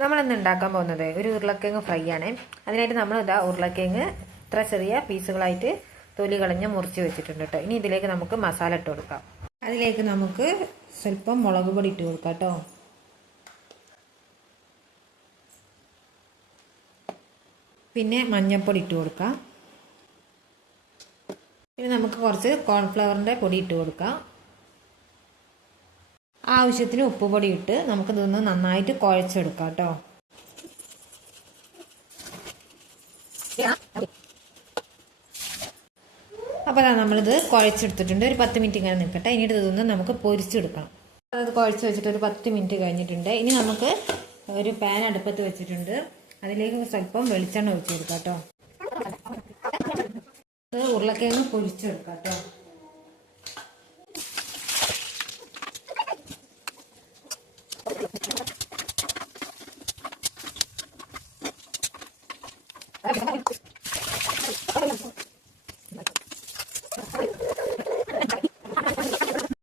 നമ്മളിന്ന് ഉണ്ടാക്കാൻ പോകുന്നത്? ഒരു ഉരുളക്കിഴങ്ങ് ഫ്രൈ ആണ്. അതിനായിട്ട് നമ്മൾ ഇതാ ഉരുളക്കിഴങ്ങ് ഇത്ര ചെറിയ പീസുകളായിട്ട് തൊലി കളഞ്ഞ് മുറിച്ച് വെച്ചിട്ടുണ്ട് കേട്ടോ ഇനി ഇതിലേക്ക് നമുക്ക് മസാല ഇട്ട് കൊടുക്കാം. അതിലേക്ക് നമുക്ക് സ്വല്പം മുളക് പൊടി ഇട്ട് കൊടുക്കാം കേട്ടോ പിന്നെ മഞ്ഞൾപ്പൊടി ഇട്ട് കൊടുക്കാം. പിന്നെ നമുക്ക് കുറച്ച് കോൺഫ്ലവറിന്റെ പൊടി ഇട്ട് കൊടുക്കാം. ആവശ്യത്തിന് ഉപ്പുപൊടി ഇട്ട് നമുക്ക് ഇതൊന്ന് നന്നായിട്ട് കുഴച്ചെടുക്കാം കേട്ടോ. അപ്പോൾ അതാ നമ്മളിത് കുഴച്ചെടുത്തിട്ടുണ്ട്. ഒരു പത്ത് മിനിറ്റ് ഇങ്ങനെ നിൽക്കട്ടെ. ഇനിയിട്ട് ഇതൊന്ന് നമുക്ക് പൊരിച്ചെടുക്കണം. അത് കുഴച്ച് വെച്ചിട്ട് ഒരു പത്ത് മിനിറ്റ് കഴിഞ്ഞിട്ടുണ്ട്. ഇനി നമുക്ക് ഒരു പാൻ അടുപ്പത്ത് വെച്ചിട്ടുണ്ട്. അതിലേക്ക് സ്വല്പം വെളിച്ചെണ്ണ ഒഴിച്ചു കൊടുക്കാം കേട്ടോ. ഉരുളക്കിഴങ്ങ് പൊരിച്ചെടുക്കാം കേട്ടോ.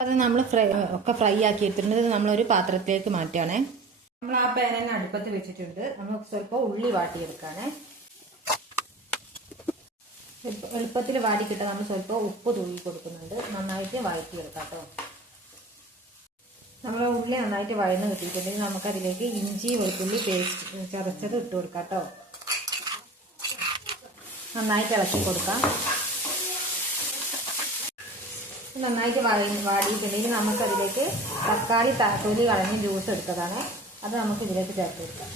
അത് നമ്മൾ ഫ്രൈ ഒക്കെ ഫ്രൈ ആക്കി എടുത്തിട്ടുണ്ട് നമ്മളൊരു പാത്രത്തിലേക്ക് മാറ്റുകയാണേ നമ്മൾ ആ പാൻ തന്നെ അടുപ്പത്ത് വെച്ചിട്ടുണ്ട്. നമ്മൾ സ്വല്പം ഉള്ളി വാട്ടിയെടുക്കാനേ എളുപ്പത്തിൽ വാടി കിട്ടാൻ നമ്മൾ സ്വല്പം ഉപ്പ് തൂക്കി കൊടുക്കുന്നുണ്ട്. നന്നായിട്ട് വഴറ്റിയെടുക്കാം കേട്ടോ നമ്മൾ ഉള്ളി നന്നായിട്ട് വഴന്ന് കിട്ടിയിട്ടുണ്ടെങ്കിൽ നമുക്കതിലേക്ക് ഇഞ്ചി വെളുത്തുള്ളി പേസ്റ്റ് ചതച്ചത് ഇട്ട് കൊടുക്കാം കേട്ടോ നന്നായിട്ട് ഇളക്കി കൊടുക്കാം. നന്നായിട്ട് വാടി വാടിയിട്ടുണ്ടെങ്കിൽ നമുക്കതിലേക്ക് തക്കാളി തൊലി കളഞ്ഞ് ജ്യൂസ് എടുത്തതാണ്. അത് നമുക്ക് ഇതിലേക്ക് ചേർത്ത് കൊടുക്കാം.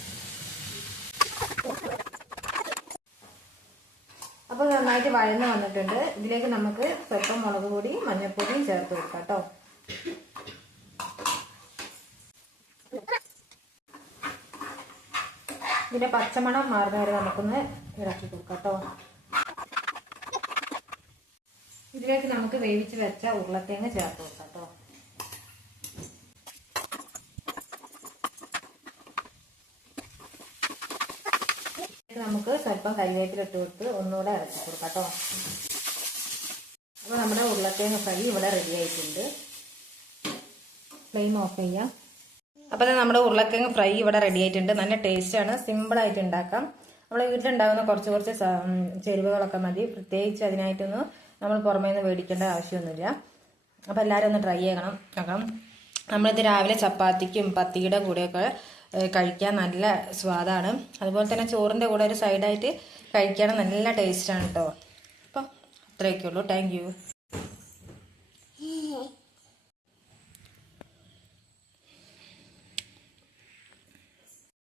അപ്പോൾ നന്നായിട്ട് വഴന്ന് വന്നിട്ടുണ്ട്. ഇതിലേക്ക് നമുക്ക് സ്വല്പം മുളക് പൊടിയും മഞ്ഞൾപ്പൊടിയും ചേർത്ത് കൊടുക്കാം കേട്ടോ. ഇതിന്റെ പച്ചമണം മാറുന്നവരെ നമുക്കൊന്ന് ഇളക്കി കൊടുക്കാം കേട്ടോ. ഇതിലേക്ക് നമുക്ക് വേവിച്ച് വെച്ച ഉരുളത്തേങ്ങ ചേർത്ത് കൊടുക്കാം കേട്ടോ. നമുക്ക് സ്വല്പം കരിവേപ്പിലിട്ട് കൊടുത്ത് ഒന്നുകൂടെ ഇറക്കി കൊടുക്കാം കേട്ടോ. അപ്പോൾ നമ്മുടെ ഉരുളത്തേങ്ങ ഫ്രൈ ഇവിടെ റെഡി ആയിട്ടുണ്ട്. ഫ്ലെയിം ഓഫ് ചെയ്യാം. അപ്പോൾ നമ്മുടെ ഉരുളക്കിഴങ്ങ് ഫ്രൈ ഇവിടെ റെഡി ആയിട്ടുണ്ട്. നല്ല ടേസ്റ്റാണ് സിമ്പിളായിട്ട് ഉണ്ടാക്കാം. നമ്മൾ വീട്ടിലുണ്ടാകുന്ന കുറച്ച് കുറച്ച് ചേരുവകളൊക്കെ മതി. പ്രത്യേകിച്ച് അതിനായിട്ടൊന്നും നമ്മൾ പുറമേ നിന്ന് മേടിക്കേണ്ട ആവശ്യമൊന്നുമില്ല. അപ്പോൾ എല്ലാവരും ഒന്ന് ട്രൈ ചെയ്യണം. കാരണം നമ്മളിത് രാവിലെ ചപ്പാത്തിക്കും പത്തിയുടെ കൂടെയൊക്കെ കഴിക്കാൻ നല്ല സ്വാദാണ്. അതുപോലെ തന്നെ ചോറിന്റെ കൂടെ ഒരു സൈഡായിട്ട് കഴിക്കാൻ നല്ല ടേസ്റ്റാണ് കേട്ടോ അപ്പോൾ അത്രയൊക്കെ ഉള്ളൂ താങ്ക്